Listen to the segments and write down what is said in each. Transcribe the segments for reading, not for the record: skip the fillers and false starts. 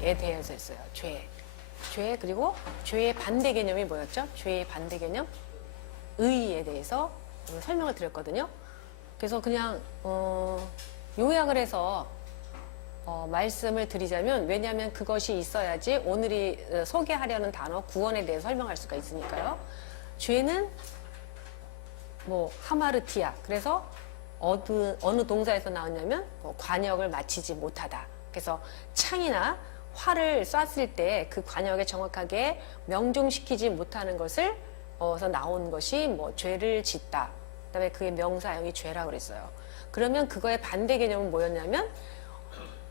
죄에 대해서 했어요. 죄. 죄, 그리고 죄의 반대 개념이 뭐였죠? 죄의 반대 개념? 의에 대해서 설명을 드렸거든요. 그래서 그냥 요약을 해서 말씀을 드리자면, 왜냐하면 그것이 있어야지 오늘이 소개하려는 단어 구원에 대해 설명할 수가 있으니까요. 죄는 뭐 하마르티아, 그래서 어느 동사에서 나왔냐면 관역을 마치지 못하다. 그래서 창이나 활을 쐈을 때 그 관역에 정확하게 명중시키지 못하는 것을 서 나온 것이 뭐 죄를 짓다. 그다음에 그의 명사형이 죄라고 그랬어요. 그러면 그거의 반대 개념은 뭐였냐면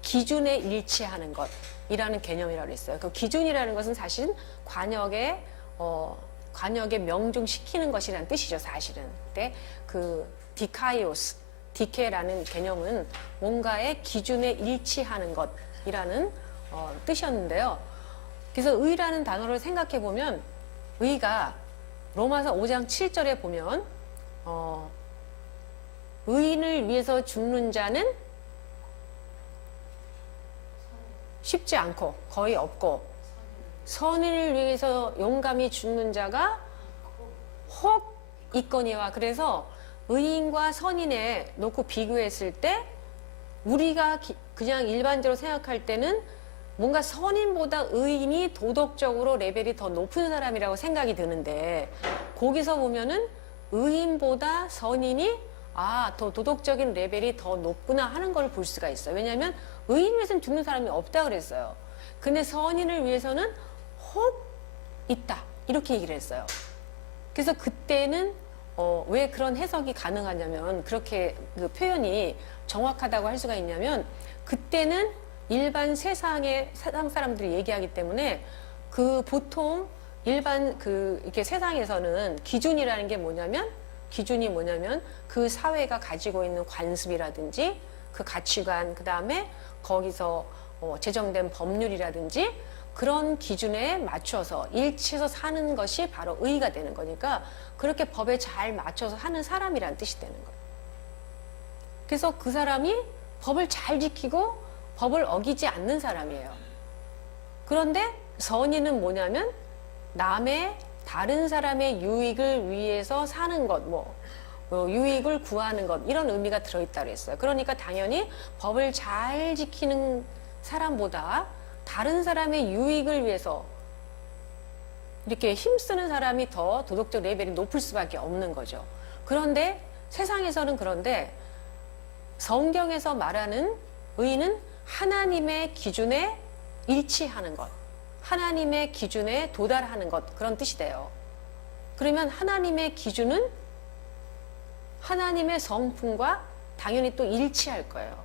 기준에 일치하는 것이라는 개념이라고 그랬어요. 그 기준이라는 것은 사실은 관역에 명중시키는 것이라는 뜻이죠, 사실은. 근데 그 디카이오스, 디케라는 개념은 뭔가의 기준에 일치하는 것이라는 뜻이었는데요. 그래서 의라는 단어를 생각해 보면, 의가 로마서 5장 7절에 보면 의인을 위해서 죽는 자는 쉽지 않고 거의 없고, 선인을 위해서 용감히 죽는 자가 혹 있거니와. 그래서 의인과 선인에 놓고 비교했을 때 우리가 그냥 일반적으로 생각할 때는 뭔가 선인보다 의인이 도덕적으로 레벨이 더 높은 사람이라고 생각이 드는데, 거기서 보면은 의인보다 선인이 더 도덕적인 레벨이 더 높구나 하는 걸 볼 수가 있어요. 왜냐하면 의인 위해서는 죽는 사람이 없다 그랬어요. 근데 선인을 위해서는 혹 있다, 이렇게 얘기를 했어요. 그래서 그때는 왜 그런 해석이 가능하냐면, 그렇게 그 표현이 정확하다고 할 수가 있냐면, 그때는 일반 세상 사람들이 얘기하기 때문에 그 보통 일반 이렇게 세상에서는 기준이 뭐냐면 그 사회가 가지고 있는 관습이라든지 그 가치관, 그 다음에 거기서 제정된 법률이라든지 그런 기준에 맞춰서 일치해서 사는 것이 바로 의가 되는 거니까, 그렇게 법에 잘 맞춰서 하는 사람이라는 뜻이 되는 거예요. 그래서 그 사람이 법을 잘 지키고 법을 어기지 않는 사람이에요. 그런데 선인은 뭐냐면 다른 사람의 유익을 위해서 사는 것, 유익을 구하는 것, 이런 의미가 들어있다고 했어요. 그러니까 당연히 법을 잘 지키는 사람보다 다른 사람의 유익을 위해서 이렇게 힘쓰는 사람이 더 도덕적 레벨이 높을 수밖에 없는 거죠. 그런데 세상에서는, 그런데 성경에서 말하는 의인은 하나님의 기준에 일치하는 것, 하나님의 기준에 도달하는 것, 그런 뜻이 돼요. 그러면 하나님의 기준은 하나님의 성품과 당연히 또 일치할 거예요.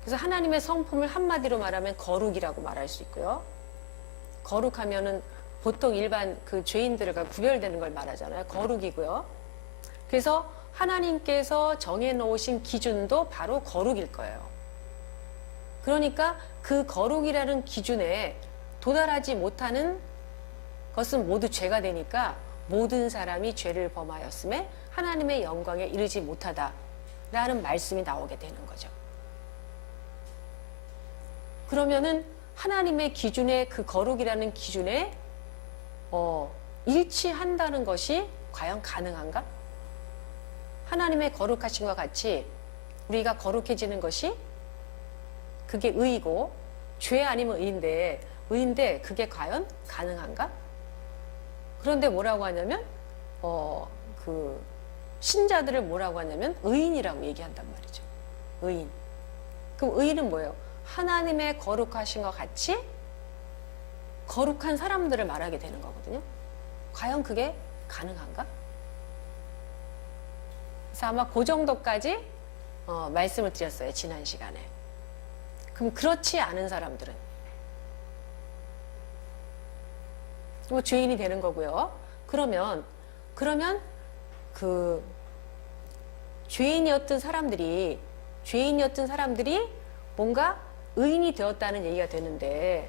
그래서 하나님의 성품을 한마디로 말하면 거룩이라고 말할 수 있고요. 거룩하면은 보통 일반 그 죄인들과 구별되는 걸 말하잖아요. 거룩이고요. 그래서 하나님께서 정해놓으신 기준도 바로 거룩일 거예요. 그러니까 그 거룩이라는 기준에 도달하지 못하는 것은 모두 죄가 되니까 모든 사람이 죄를 범하였음에 하나님의 영광에 이르지 못하다라는 말씀이 나오게 되는 거죠. 그러면은 하나님의 기준에, 그 거룩이라는 기준에 일치한다는 것이 과연 가능한가? 하나님의 거룩하심과 같이 우리가 거룩해지는 것이 그게 의이고, 죄 아니면 의인데 그게 과연 가능한가? 그런데 뭐라고 하냐면 그 신자들을 뭐라고 하냐면 의인이라고 얘기한단 말이죠. 의인. 그럼 의인은 뭐예요? 하나님의 거룩하심과 같이 거룩한 사람들을 말하게 되는 거거든요. 과연 그게 가능한가? 그래서 아마 그 정도까지 말씀을 드렸어요, 지난 시간에. 그럼 그렇지 않은 사람들은 뭐 죄인이 되는 거고요. 그러면 그 죄인이었던 사람들이 뭔가 의인이 되었다는 얘기가 되는데,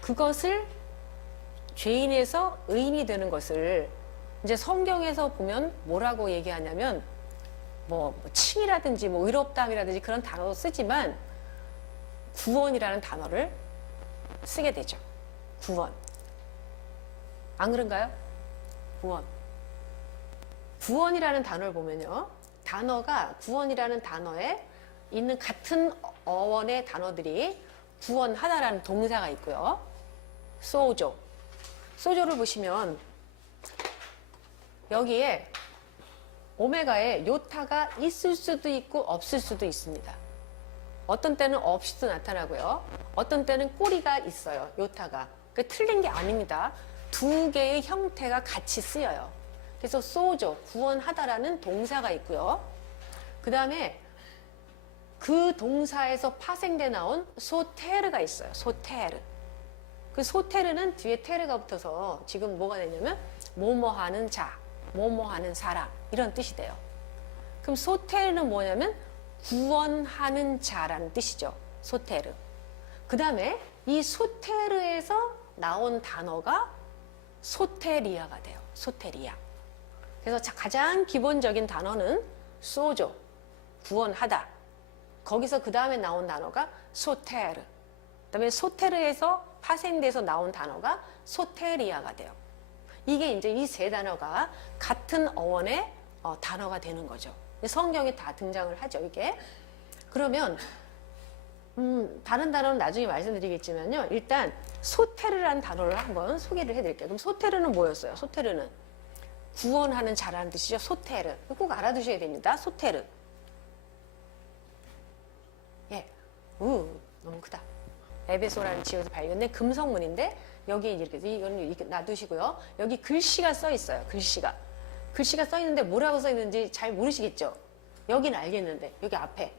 그것을 죄인에서 의인이 되는 것을 이제 성경에서 보면 뭐라고 얘기하냐면 칭이라든지 의롭다함이라든지 그런 단어도 쓰지만, 구원이라는 단어를 쓰게 되죠. 구원. 안 그런가요? 구원. 구원이라는 단어를 보면요. 단어가 구원이라는 단어에 있는 같은 어원의 단어들이 구원하다라는 동사가 있고요. 소조. 소조를 보시면 여기에 오메가에 요타가 있을 수도 있고 없을 수도 있습니다. 어떤 때는 없이도 나타나고요. 어떤 때는 꼬리가 있어요. 요타가. 그 틀린 게 아닙니다. 두 개의 형태가 같이 쓰여요. 그래서 소조, 구원하다라는 동사가 있고요. 그 다음에 그 동사에서 파생돼 나온 소테르가 있어요. 소테르. 그 소테르는 뒤에 테르가 붙어서 지금 뭐가 되냐면 뭐뭐하는 자, 뭐뭐하는 사람 이런 뜻이 돼요. 그럼 소테르는 뭐냐면 구원하는 자라는 뜻이죠. 소테르. 그 다음에 이 소테르에서 나온 단어가 소테리아가 돼요. 소테리아. 그래서 가장 기본적인 단어는 소조, 구원하다. 거기서 그 다음에 나온 단어가 소테르. 그 다음에 소테르에서 파생돼서 나온 단어가 소테리아가 돼요. 이게 이제 이 세 단어가 같은 어원의 단어가 되는 거죠. 성경에 다 등장을 하죠, 이게. 그러면 다른 단어는 나중에 말씀드리겠지만요. 일단 소테르라는 단어를 한번 소개를 해드릴게요. 그럼 소테르는 뭐였어요? 소테르는 구원하는 자라는 뜻이죠. 소테르. 꼭 알아두셔야 됩니다. 소테르. 예, 너무 크다. 에베소라는 지역에서 발견된 금성문인데 여기 이렇게 이거는 놔두시고요. 여기 글씨가 써 있어요. 글씨가 써 있는데 뭐라고 써 있는지 잘 모르시겠죠? 여기는 알겠는데 여기 앞에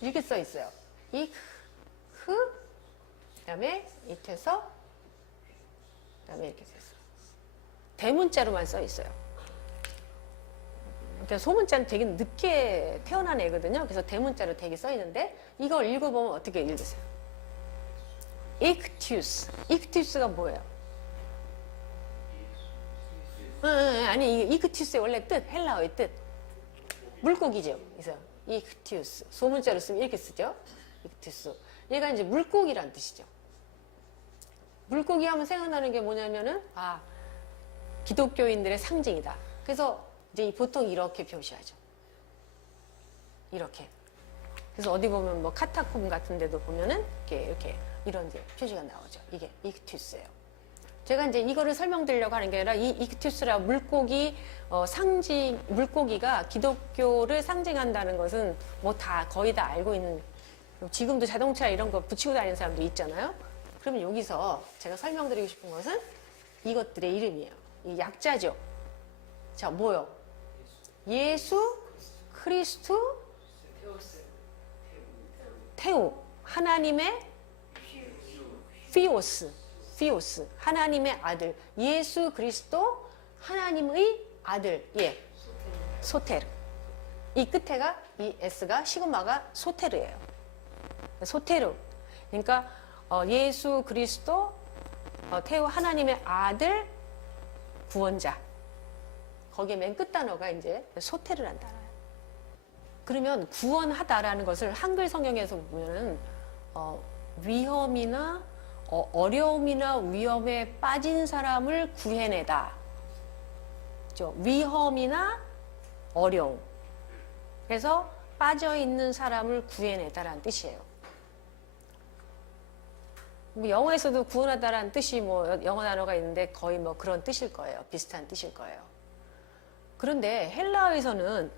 이렇게 써 있어요. 그다음에 밑에서 그다음에 이렇게 써 있어요. 대문자로만 써 있어요. 그러니까 소문자는 되게 늦게 태어난 애거든요. 그래서 대문자로 되게 써 있는데 이걸 읽어보면 어떻게 읽으세요? 익튜스. 익튜스가 뭐예요? 아니 이크튜스의 원래 뜻, 헬라어의 뜻. 물고기죠. 그래서 익튜스. 소문자로 쓰면 이렇게 쓰죠. 익튜스. 얘가 이제 물고기란 뜻이죠. 물고기 하면 생각나는 게 뭐냐면은 기독교인들의 상징이다. 그래서 이제 보통 이렇게 표시하죠. 이렇게. 그래서 어디 보면 뭐 카타콤 같은 데도 보면은 이렇게 이런 이제 표시가 나오죠. 이게 익투스예요. 제가 이제 이거를 설명드리려고 하는 게 아니라 이 익투스라 물고기 상징, 물고기가 기독교를 상징한다는 것은 뭐 다 거의 다 알고 있는, 지금도 자동차 이런 거 붙이고 다니는 사람도 있잖아요. 그러면 여기서 제가 설명드리고 싶은 것은 이것들의 이름이에요. 이 약자죠. 자, 뭐요? 예수 그리스도 테오. 하나님의 피오스. 하나님의 아들. 예수 그리스도 하나님의 아들. 예. 소테르. 이 끝에가, 이 S가, 시그마가 소테르예요. 소테르. 그러니까, 예수 그리스도, 테오 하나님의 아들, 구원자. 거기에 맨 끝 단어가 이제 소테르란 단어예요. 그러면 구원하다라는 것을 한글 성경에서 보면은 위험이나 어려움이나 위험에 빠진 사람을 구해내다. 그렇죠? 위험이나 어려움. 그래서 빠져 있는 사람을 구해내다라는 뜻이에요. 뭐 영어에서도 구원하다라는 뜻이 뭐 영어 단어가 있는데 거의 뭐 그런 뜻일 거예요. 비슷한 뜻일 거예요. 그런데 헬라어에서는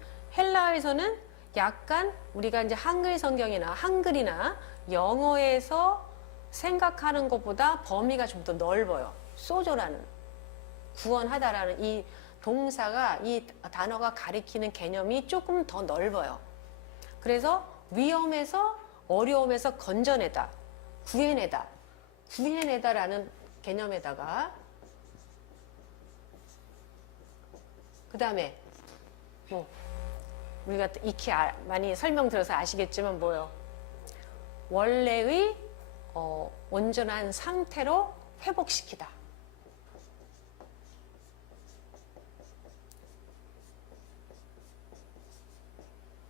약간 우리가 이제 한글 성경이나 한글이나 영어에서 생각하는 것보다 범위가 좀 더 넓어요. 소조라는, 구원하다라는 이 동사가, 이 단어가 가리키는 개념이 조금 더 넓어요. 그래서 위험에서, 어려움에서 건져내다, 구해내다라는 개념에다가 그 다음에 뭐 우리가 익히 많이 설명 들어서 아시겠지만 뭐요? 원래의 온전한 상태로 회복시키다.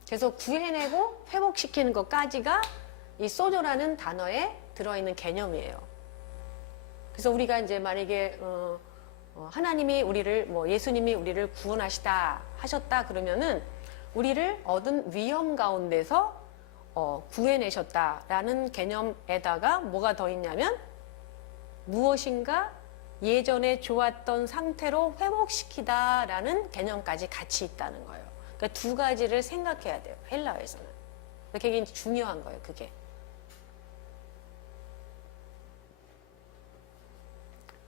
그래서 구해내고 회복시키는 것까지가 이 소조라는 단어에 들어있는 개념이에요. 그래서 우리가 이제 만약에 하나님이 우리를 예수님이 우리를 구원하시다 하셨다 그러면은 우리를 얻은 위험 가운데서 구해내셨다라는 개념에다가 뭐가 더 있냐면 무엇인가 예전에 좋았던 상태로 회복시키다라는 개념까지 같이 있다는 거예요. 그러니까 두 가지를 생각해야 돼요. 헬라어에서는. 되게 중요한 거예요. 그게.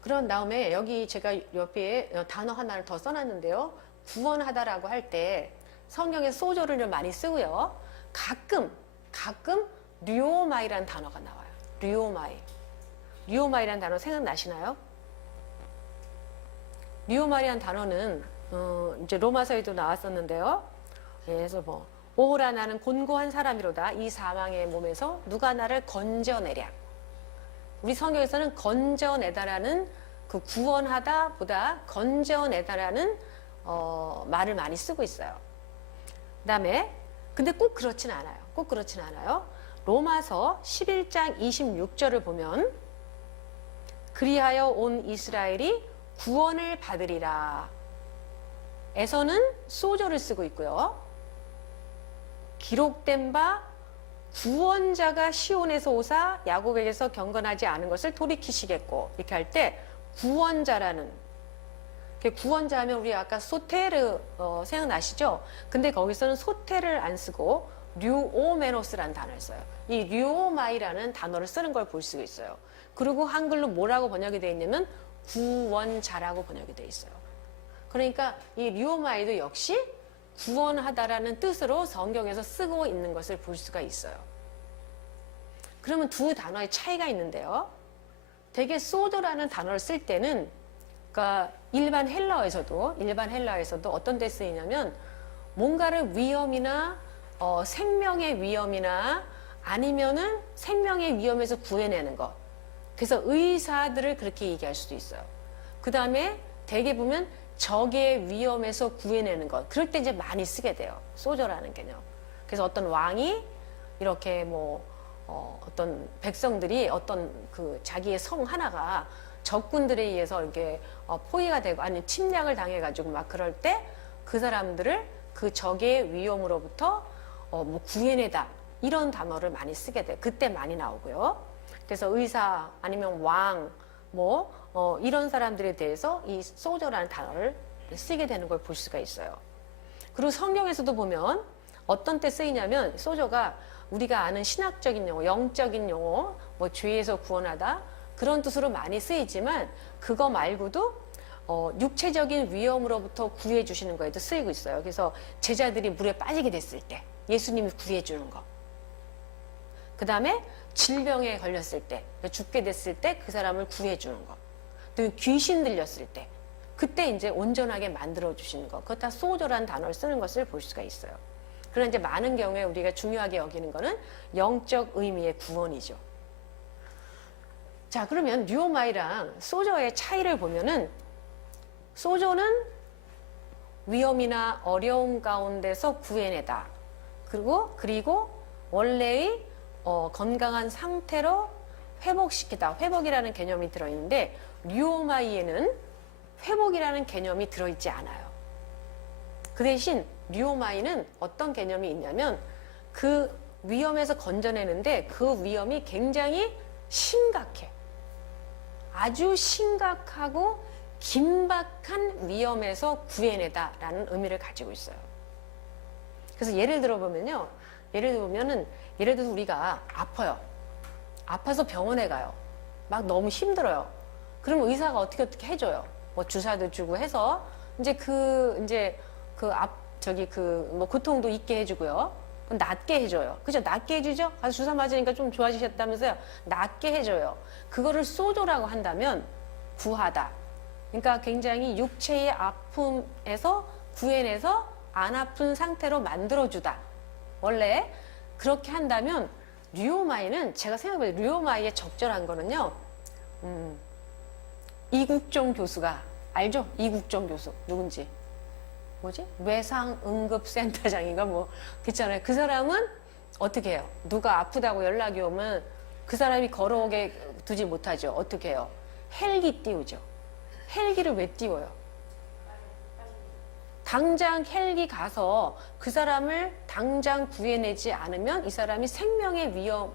그런 다음에 여기 제가 옆에 단어 하나를 더 써놨는데요. 구원하다라고 할 때 성경에 소조를 많이 쓰고요. 가끔 류오마이라는 단어가 나와요. 류오마이라는 단어 생각나시나요? 류오마이라는 단어는 이제 로마서에도 나왔었는데요. 그래서 오호라 나는 곤고한 사람이로다. 이 사망의 몸에서 누가 나를 건져내랴. 우리 성경에서는 건져내다라는 그 구원하다 보다 건져내다라는 말을 많이 쓰고 있어요. 그 다음에 근데 꼭 그렇진 않아요. 로마서 11장 26절을 보면 그리하여 온 이스라엘이 구원을 받으리라. 에서는 소조를 쓰고 있고요. 기록된 바 구원자가 시온에서 오사 야곱에게서 경건하지 않은 것을 돌이키시겠고 이렇게 할 때 구원자라는 구원자 하면 우리 아까 소테르 생각나시죠? 근데 거기서는 소테를 안 쓰고 류오메노스라는 단어를 써요. 이 류오마이라는 단어를 쓰는 걸 볼 수가 있어요. 그리고 한글로 뭐라고 번역이 되어 있냐면 구원자라고 번역이 되어 있어요. 그러니까 이 류오마이도 역시 구원하다라는 뜻으로 성경에서 쓰고 있는 것을 볼 수가 있어요. 그러면 두 단어의 차이가 있는데요. 되게 소조라는 단어를 쓸 때는 그러니까 일반 헬라어에서도 어떤 데 쓰이냐면 뭔가를 위험이나 생명의 위험이나 아니면은 생명의 위험에서 구해내는 것. 그래서 의사들을 그렇게 얘기할 수도 있어요. 그 다음에 대개 보면 적의 위험에서 구해내는 것. 그럴 때 이제 많이 쓰게 돼요. 소조라는 개념. 그래서 어떤 왕이 이렇게 어떤 백성들이 어떤 그 자기의 성 하나가 적군들에 의해서 이렇게 포위가 되고 아니면 침략을 당해가지고 막 그럴 때 그 사람들을 그 적의 위험으로부터 구해내다 이런 단어를 많이 쓰게 돼요. 그때 많이 나오고요. 그래서 의사 아니면 왕 이런 사람들에 대해서 이 소조라는 단어를 쓰게 되는 걸 볼 수가 있어요. 그리고 성경에서도 보면 어떤 때 쓰이냐면 소조가 우리가 아는 신학적인 용어, 영적인 용어, 죄에서 구원하다 그런 뜻으로 많이 쓰이지만 그거 말고도 육체적인 위험으로부터 구해 주시는 거에도 쓰이고 있어요. 그래서 제자들이 물에 빠지게 됐을 때 예수님이 구해 주는 거. 그 다음에 질병에 걸렸을 때, 죽게 됐을 때 그 사람을 구해 주는 거. 또 귀신 들렸을 때 그때 이제 온전하게 만들어 주시는 거. 그거 다 소조라는 단어를 쓰는 것을 볼 수가 있어요. 그러나 이제 많은 경우에 우리가 중요하게 여기는 거는 영적 의미의 구원이죠. 자, 그러면 류오마이랑 소조의 차이를 보면은 소조는 위험이나 어려움 가운데서 구해내다. 그리고 원래의 건강한 상태로 회복시키다. 회복이라는 개념이 들어있는데 류오마이에는 회복이라는 개념이 들어있지 않아요. 그 대신 류오마이는 어떤 개념이 있냐면 그 위험에서 건져내는데 그 위험이 굉장히 심각해. 아주 심각하고 긴박한 위험에서 구해내다라는 의미를 가지고 있어요. 그래서 예를 들어보면은 예를 들어서 우리가 아파요. 아파서 병원에 가요. 막 너무 힘들어요. 그러면 의사가 어떻게 해줘요. 주사도 주고 해서 고통도 잊게 해주고요. 낫게 해줘요. 그죠? 낫게 해주죠? 가서 주사 맞으니까 좀 좋아지셨다면서요. 낫게 해줘요. 그거를 소조라고 한다면 구하다. 그러니까 굉장히 육체의 아픔에서 구해내서 안 아픈 상태로 만들어주다. 원래 그렇게 한다면 류오마이는 제가 생각해보면 류오마이의 적절한 거는요. 이국종 교수가 알죠? 이국종 교수 누군지 외상응급센터장인가 그렇잖아요. 그 사람은 어떻게 해요? 누가 아프다고 연락이 오면 그 사람이 걸어오게 두지 못하죠. 어떻게 해요? 헬기 띄우죠. 헬기를 왜 띄워요? 당장 헬기 가서 그 사람을 당장 구해내지 않으면 이 사람이 생명의 위험이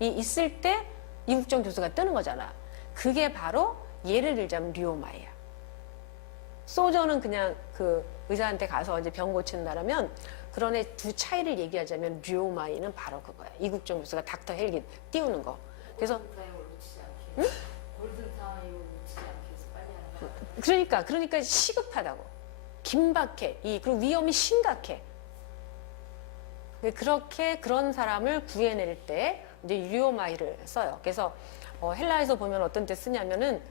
있을 때 이국적 교수가 뜨는 거잖아. 그게 바로 예를 들자면 류오마이야. 소저는 그냥 그 의사한테 가서 이제 병 고친다라면 그런 애 두 차이를 얘기하자면 류오마이는 바로 그거야. 이국적 교수가 닥터 헬기 띄우는 거. 그래서 응? 그러니까 시급하다고. 긴박해. 그리고 위험이 심각해. 그렇게 그런 사람을 구해낼 때 이제 류오마이를 써요. 그래서 헬라에서 보면 어떤 때 쓰냐면은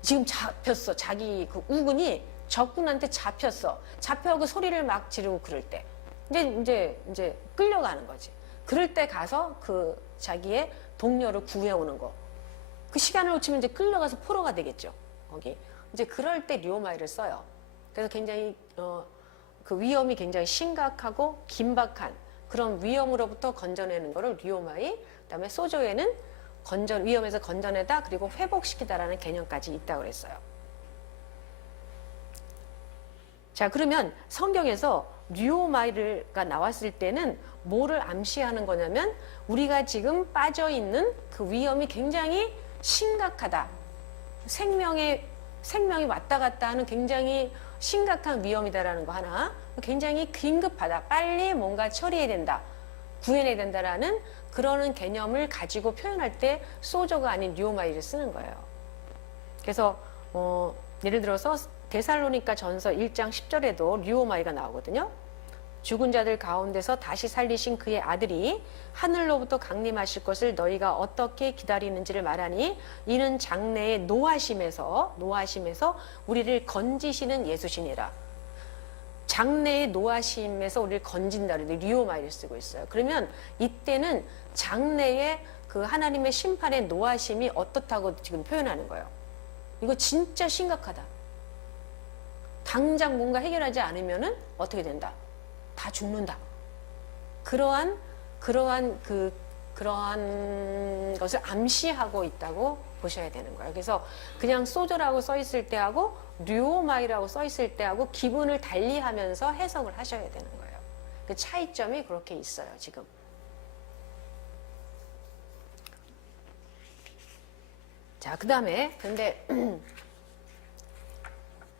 지금 잡혔어. 자기 그 우군이 적군한테 잡혔어. 잡혀가고 소리를 막 지르고 그럴 때 이제 끌려가는 거지. 그럴 때 가서 그 자기의 동료를 구해오는 거. 그 시간을 놓치면 이제 끌려가서 포로가 되겠죠. 거기 이제 그럴 때 류오마이를 써요. 그래서 굉장히 그 위험이 굉장히 심각하고 긴박한 그런 위험으로부터 건져내는 거를 류오마이, 그다음에 소조에는 위험에서 건져내다 그리고 회복시키다라는 개념까지 있다고 그랬어요. 자, 그러면 성경에서 류오마이가 나왔을 때는 뭐를 암시하는 거냐면 우리가 지금 빠져 있는 그 위험이 굉장히 심각하다. 생명이 왔다 갔다 하는 굉장히 심각한 위험이다라는 거 하나. 굉장히 긴급하다. 빨리 뭔가 처리해야 된다. 구해내야 된다라는 그러는 개념을 가지고 표현할 때 소저가 아닌 류오마이를 쓰는 거예요. 그래서 예를 들어서 데살로니가 전서 1장 10절에도 류오마이가 나오거든요. 죽은 자들 가운데서 다시 살리신 그의 아들이 하늘로부터 강림하실 것을 너희가 어떻게 기다리는지를 말하니 이는 장래의 노하심에서 우리를 건지시는 예수시니라. 장래의 노하심에서 우리를 건진다는데 류오마이를 쓰고 있어요. 그러면 이때는 장래의 그 하나님의 심판의 노하심이 어떻다고 지금 표현하는 거예요. 이거 진짜 심각하다. 당장 뭔가 해결하지 않으면은 어떻게 된다? 다 죽는다. 그러한 것을 암시하고 있다고 보셔야 되는 거예요. 그래서 그냥 소저라고 써 있을 때하고 류오마이라고 써 있을 때하고 기분을 달리하면서 해석을 하셔야 되는 거예요. 그 차이점이 그렇게 있어요, 지금. 자, 그다음에 근데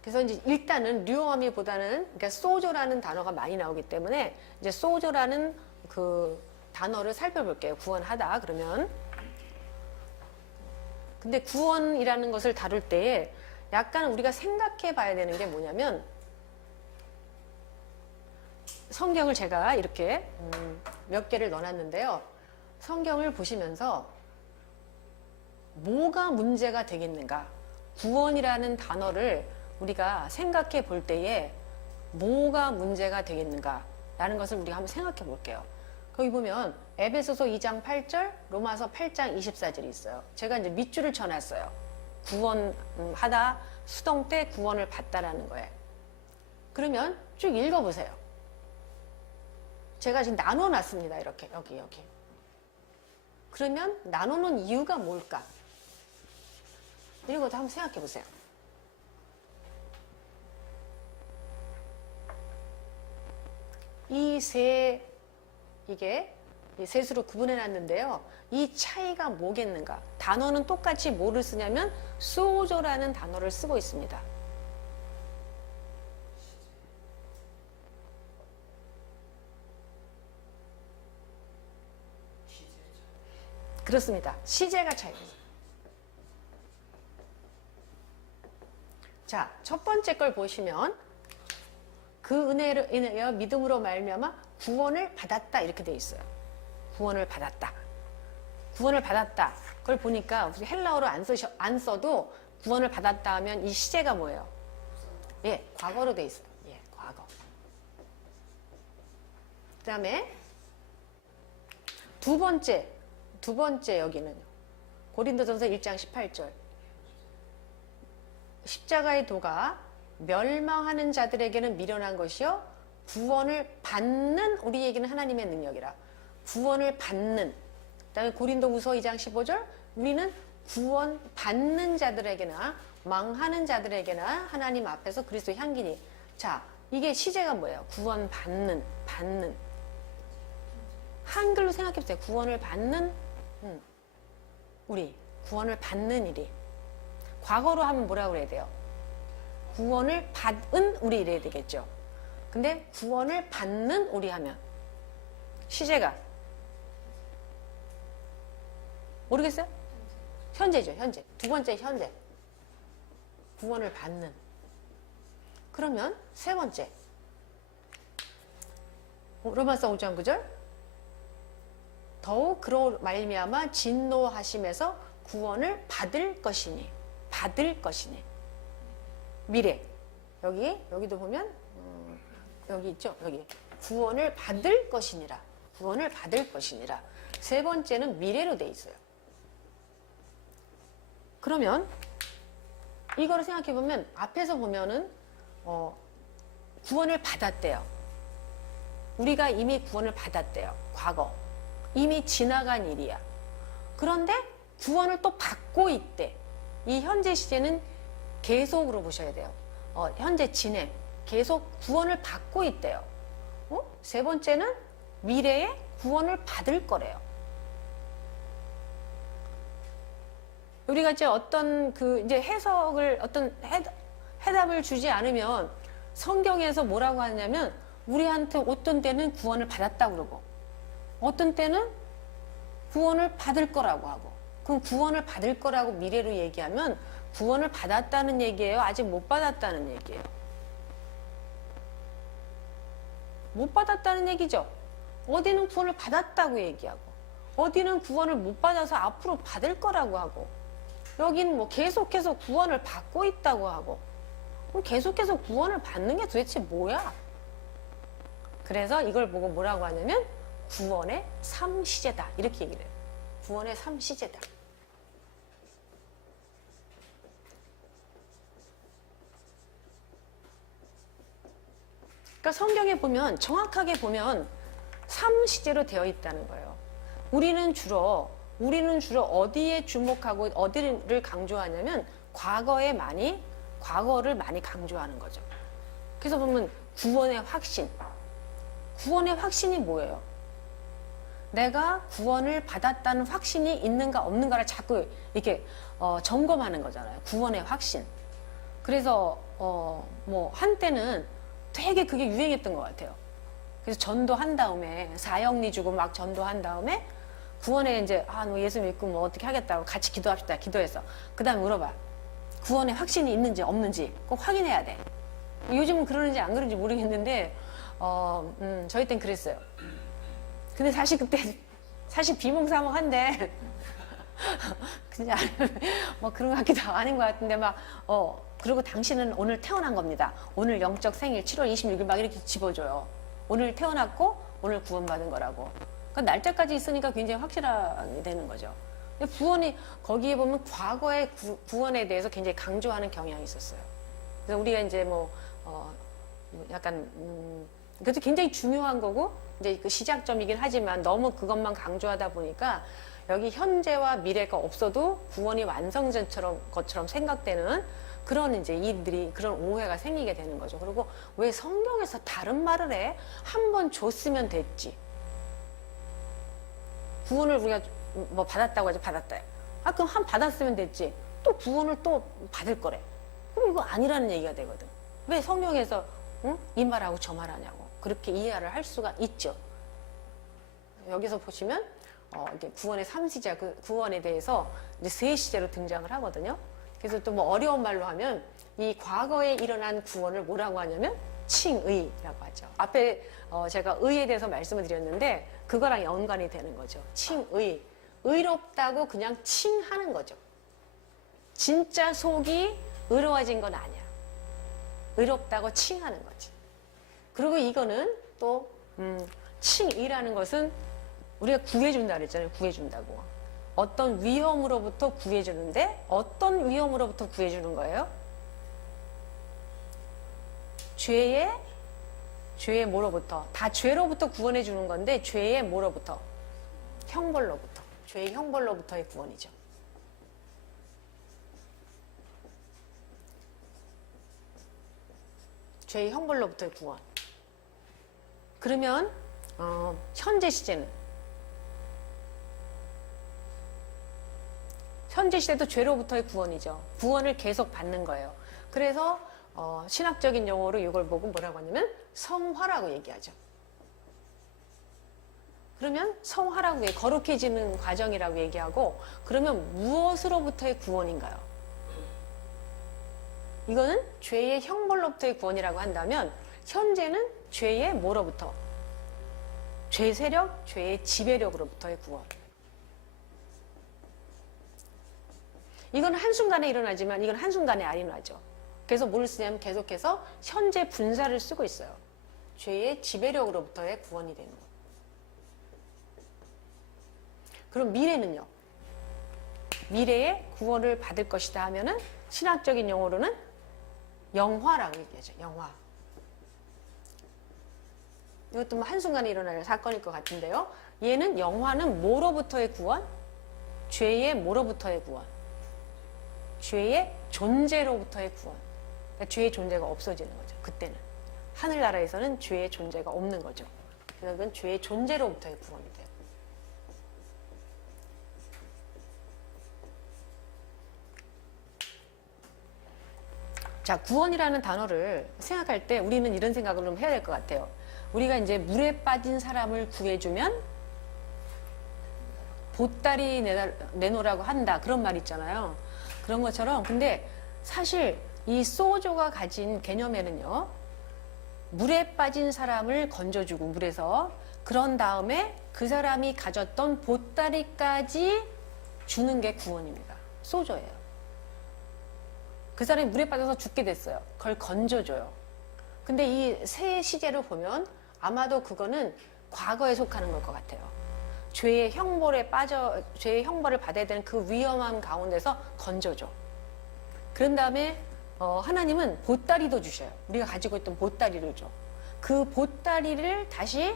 그래서 이제 일단은 류오마이보다는 그러니까 소저라는 단어가 많이 나오기 때문에 이제 소저라는 그 단어를 살펴볼게요. 구원하다 그러면. 근데 구원이라는 것을 다룰 때에 약간 우리가 생각해 봐야 되는 게 뭐냐면 성경을 제가 이렇게 몇 개를 넣어놨는데요. 성경을 보시면서 뭐가 문제가 되겠는가? 구원이라는 단어를 우리가 생각해 볼 때에 뭐가 문제가 되겠는가? 라는 것을 우리가 한번 생각해 볼게요. 거기 보면 에베소서 2장 8절, 로마서 8장 24절이 있어요. 제가 이제 밑줄을 쳐놨어요. 구원하다, 수동 때 구원을 받다라는 거예요. 그러면 쭉 읽어보세요. 제가 지금 나눠놨습니다. 이렇게 여기. 그러면 나누는 이유가 뭘까? 이런 것도 한번 생각해 보세요. 이게 셋으로 구분해 놨는데요. 이 차이가 뭐겠는가? 단어는 똑같이 뭐를 쓰냐면 소조라는 단어를 쓰고 있습니다. 그렇습니다. 시제가 차이죠. 자, 첫 번째 걸 보시면 그 은혜로 인하여 믿음으로 말미암아 구원을 받았다 이렇게 돼 있어요. 구원을 받았다. 그걸 보니까 헬라어로 안 써도 구원을 받았다 하면 이 시제가 뭐예요? 예, 과거로 돼 있어요. 예, 과거. 그다음에 두 번째 여기는요. 고린도전서 1장 18절. 십자가의 도가 멸망하는 자들에게는 미련한 것이요 구원을 받는 우리에게는 하나님의 능력이라. 구원을 받는. 그다음에 고린도후서 2장 15절 우리는 구원 받는 자들에게나 망하는 자들에게나 하나님 앞에서 그리스도의 향기니. 자, 이게 시제가 뭐예요? 구원 받는. 한글로 생각해 보세요. 구원을 받는 우리. 구원을 받는 일이. 과거로 하면 뭐라고 그래야 돼요? 구원을 받은 우리 이래야 되겠죠. 근데 구원을 받는 우리 하면 시제가 모르겠어요? 현재죠. 현재. 두 번째 현재. 구원을 받는. 그러면 세 번째 로마서 5장 9절 더욱 그로 말미암아 진노하심에서 구원을 받을 것이니. 미래. 여기도 보면 여기 있죠. 여기 구원을 받을 것이니라. 세 번째는 미래로 돼 있어요. 그러면 이거를 생각해 보면 앞에서 보면은 구원을 받았대요. 우리가 이미 구원을 받았대요. 과거. 이미 지나간 일이야. 그런데 구원을 또 받고 있대. 이 현재 시제는 계속으로 보셔야 돼요. 현재 진행. 계속 구원을 받고 있대요. 세 번째는 미래에 구원을 받을 거래요. 우리가 이제 어떤 이제 해석을 어떤 해답을 주지 않으면 성경에서 뭐라고 하냐면 우리한테 어떤 때는 구원을 받았다고 그러고 어떤 때는 구원을 받을 거라고 하고 그럼 구원을 받을 거라고 미래로 얘기하면 구원을 받았다는 얘기예요? 아직 못 받았다는 얘기예요? 못 받았다는 얘기죠. 어디는 구원을 받았다고 얘기하고 어디는 구원을 못 받아서 앞으로 받을 거라고 하고 여기는 뭐 계속해서 구원을 받고 있다고 하고 그럼 계속해서 구원을 받는 게 도대체 뭐야? 그래서 이걸 보고 뭐라고 하냐면 구원의 3시제다 이렇게 얘기를 해요. 구원의 3시제다. 그러니까 성경에 보면 정확하게 보면 3시제로 되어 있다는 거예요. 우리는 주로 어디에 주목하고 어디를 강조하냐면 과거를 많이 강조하는 거죠. 그래서 보면 구원의 확신. 구원의 확신이 뭐예요? 내가 구원을 받았다는 확신이 있는가 없는가를 자꾸 이렇게 점검하는 거잖아요. 구원의 확신. 그래서 뭐 한때는 되게 그게 유행했던 것 같아요. 그래서 전도한 다음에 사형리 주고 막 전도한 다음에 구원에 이제 너 예수 믿고 뭐 어떻게 하겠다고 같이 기도합시다. 기도해서 그 다음에 물어봐. 구원에 확신이 있는지 없는지 꼭 확인해야 돼. 요즘은 그러는지 안 그러는지 모르겠는데 저희 땐 그랬어요. 근데 사실 그때 비몽사몽한데 그냥 뭐 그런 것 같기도 아닌 것 같은데 그리고 당신은 오늘 태어난 겁니다. 오늘 영적 생일 7월 26일 막 이렇게 집어줘요. 오늘 태어났고 오늘 구원받은 거라고. 그러니까 날짜까지 있으니까 굉장히 확실하게 되는 거죠. 구원이 거기에 보면 과거의 구원에 대해서 굉장히 강조하는 경향이 있었어요. 그래서 우리가 이제 약간 그것도 굉장히 중요한 거고 이제 그 시작점이긴 하지만 너무 그것만 강조하다 보니까 여기 현재와 미래가 없어도 구원이 완성된 것처럼 생각되는 그런 이제 일들이 그런 오해가 생기게 되는 거죠. 그리고 왜 성경에서 다른 말을 해? 한 번 줬으면 됐지. 구원을 우리가 뭐 받았다고 하죠. 받았다. 그럼 한 받았으면 됐지. 또 구원을 또 받을 거래. 그럼 이거 아니라는 얘기가 되거든. 왜 성경에서 이 말하고 저 말하냐고 그렇게 이해를 할 수가 있죠. 여기서 보시면 이게 구원의 3시제 그 구원에 대해서 이제 3시제로 등장을 하거든요. 그래서 또 뭐 어려운 말로 하면 이 과거에 일어난 구원을 뭐라고 하냐면 칭의라고 하죠. 앞에 제가 의에 대해서 말씀을 드렸는데 그거랑 연관이 되는 거죠. 칭의. 의롭다고 그냥 칭하는 거죠. 진짜 속이 의로워진 건 아니야. 의롭다고 칭하는 거지. 그리고 이거는 또 칭의라는 것은 우리가 구해준다 그랬잖아요. 구해준다고. 어떤 위험으로부터 구해주는데 어떤 위험으로부터 구해주는 거예요? 죄의 뭐로부터? 다 죄로부터 구원해 주는 건데 죄의 뭐로부터? 형벌로부터. 죄의 형벌로부터의 구원이죠. 죄의 형벌로부터의 구원. 그러면 현재 시제는? 현재 시대도 죄로부터의 구원이죠. 구원을 계속 받는 거예요. 그래서 신학적인 용어로 이걸 보고 뭐라고 하냐면 성화라고 얘기하죠. 그러면 성화라고 거룩해지는 과정이라고 얘기하고, 그러면 무엇으로부터의 구원인가요? 이거는 죄의 형벌로부터의 구원이라고 한다면 현재는 죄의 뭐로부터? 죄 세력, 죄의 지배력으로부터의 구원. 이건 한순간에 일어나지만 이건 한순간에 안 일어나죠. 그래서 뭘 쓰냐면 계속해서 현재 분사를 쓰고 있어요. 죄의 지배력으로부터의 구원이 되는 거예요. 그럼 미래는요? 미래에 구원을 받을 것이다 하면은 신학적인 용어로는 영화라고 얘기하죠. 영화. 이것도 뭐 한순간에 일어날 사건일 것 같은데요. 얘는 영화는 뭐로부터의 구원? 죄의 뭐로부터의 구원? 죄의 존재로부터의 구원. 그러니까 죄의 존재가 없어지는 거죠. 그때는. 하늘나라에서는 죄의 존재가 없는 거죠. 그래서 그건 죄의 존재로부터의 구원이 돼요. 자, 구원이라는 단어를 생각할 때 우리는 이런 생각을 좀 해야 될 것 같아요. 우리가 이제 물에 빠진 사람을 구해주면 보따리 내놓으라고 한다. 그런 말 있잖아요. 그런 것처럼. 근데 사실 이 소조가 가진 개념에는요, 물에 빠진 사람을 건져주고 물에서, 그런 다음에 그 사람이 가졌던 보따리까지 주는 게 구원입니다. 소조예요. 그 사람이 물에 빠져서 죽게 됐어요. 그걸 건져줘요. 근데 이 세 시제를 보면 아마도 그거는 과거에 속하는 걸 것 같아요. 죄의 형벌을 받아야 되는 그 위험함 가운데서 건져줘. 그런 다음에 하나님은 보따리도 주셔요. 우리가 가지고 있던 보따리를 줘. 그 보따리를 다시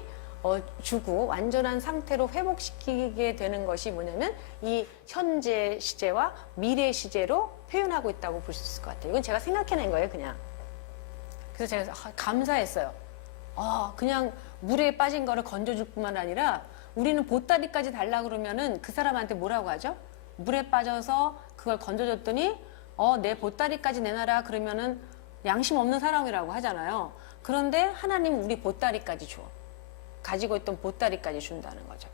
주고 완전한 상태로 회복시키게 되는 것이 뭐냐면 이 현재 시제와 미래 시제로 표현하고 있다고 볼 수 있을 것 같아요. 이건 제가 생각해낸 거예요, 그냥. 그래서 제가 감사했어요. 그냥 물에 빠진 거를 건져줄 뿐만 아니라 우리는 보따리까지 달라 그러면은 그 사람한테 뭐라고 하죠? 물에 빠져서 그걸 건져줬더니 내 보따리까지 내놔라 그러면은 양심 없는 사람이라고 하잖아요. 그런데 하나님은 우리 보따리까지 줘. 가지고 있던 보따리까지 준다는 거죠.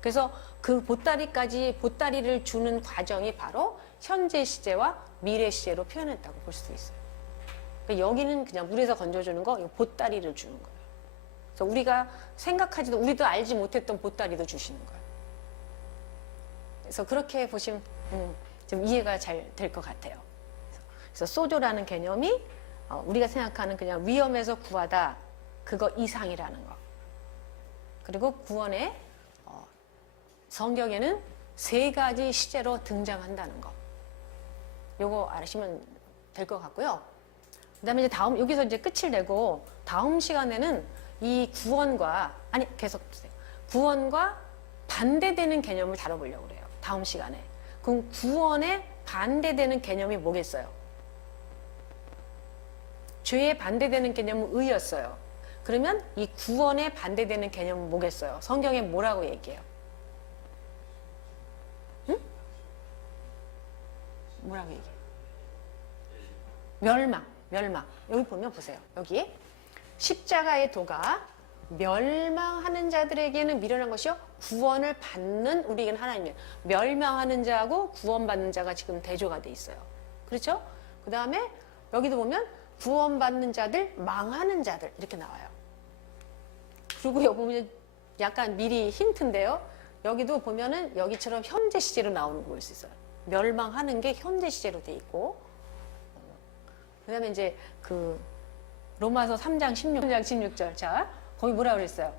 그래서 그 보따리를 주는 과정이 바로 현재 시제와 미래 시제로 표현했다고 볼 수 있어요. 그러니까 여기는 그냥 물에서 건져주는 거, 보따리를 주는 거예요. 그래서 우리가 생각하지도, 우리도 알지 못했던 보따리도 주시는 거예요. 그래서 그렇게 보시면 좀 이해가 잘 될 것 같아요. 그래서 소조라는 개념이 우리가 생각하는 그냥 위험에서 구하다, 그거 이상이라는 거. 그리고 구원의 성경에는 3가지 시제로 등장한다는 거. 요거 아시면 될 것 같고요. 그 다음에 이제 여기서 이제 끝을 내고 다음 시간에는 이 구원과 반대되는 개념을 다뤄보려고 그래요. 다음 시간에. 그럼 구원에 반대되는 개념이 뭐겠어요? 죄에 반대되는 개념은 의였어요. 그러면 이 구원에 반대되는 개념은 뭐겠어요? 성경에 뭐라고 얘기해요? 응? 뭐라고 얘기해요? 멸망. 여기 보면 보세요. 여기 십자가의 도가 멸망하는 자들에게는 미련한 것이요, 구원을 받는 우리에게는 하나님이에요. 멸망하는 자하고 구원받는 자가 지금 대조가 돼 있어요. 그렇죠? 그 다음에 여기도 보면 구원받는 자들, 망하는 자들 이렇게 나와요. 그리고 여기 보면 약간 미리 힌트인데요. 여기도 보면은 여기처럼 현재 시제로 나오는 거 볼 수 있어요. 멸망하는 게 현재 시제로 돼 있고, 그 다음에 이제 그 로마서 3장 16절. 자, 거기 뭐라 그랬어요?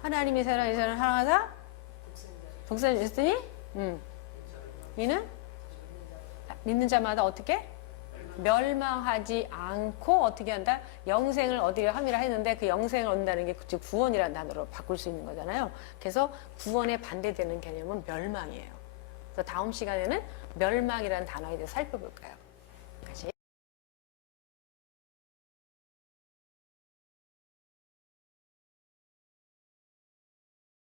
하나님이 사랑하사 독생자 주셨으니 이는 믿는 자마다 어떻게? 멸망하지 않고 어떻게 한다? 영생을 어디에 함이라 했는데 그 영생을 얻는다는 게 즉 구원이라는 단어로 바꿀 수 있는 거잖아요. 그래서 구원에 반대되는 개념은 멸망이에요. 그래서 다음 시간에는 멸망이라는 단어에 대해서 살펴볼 거예요.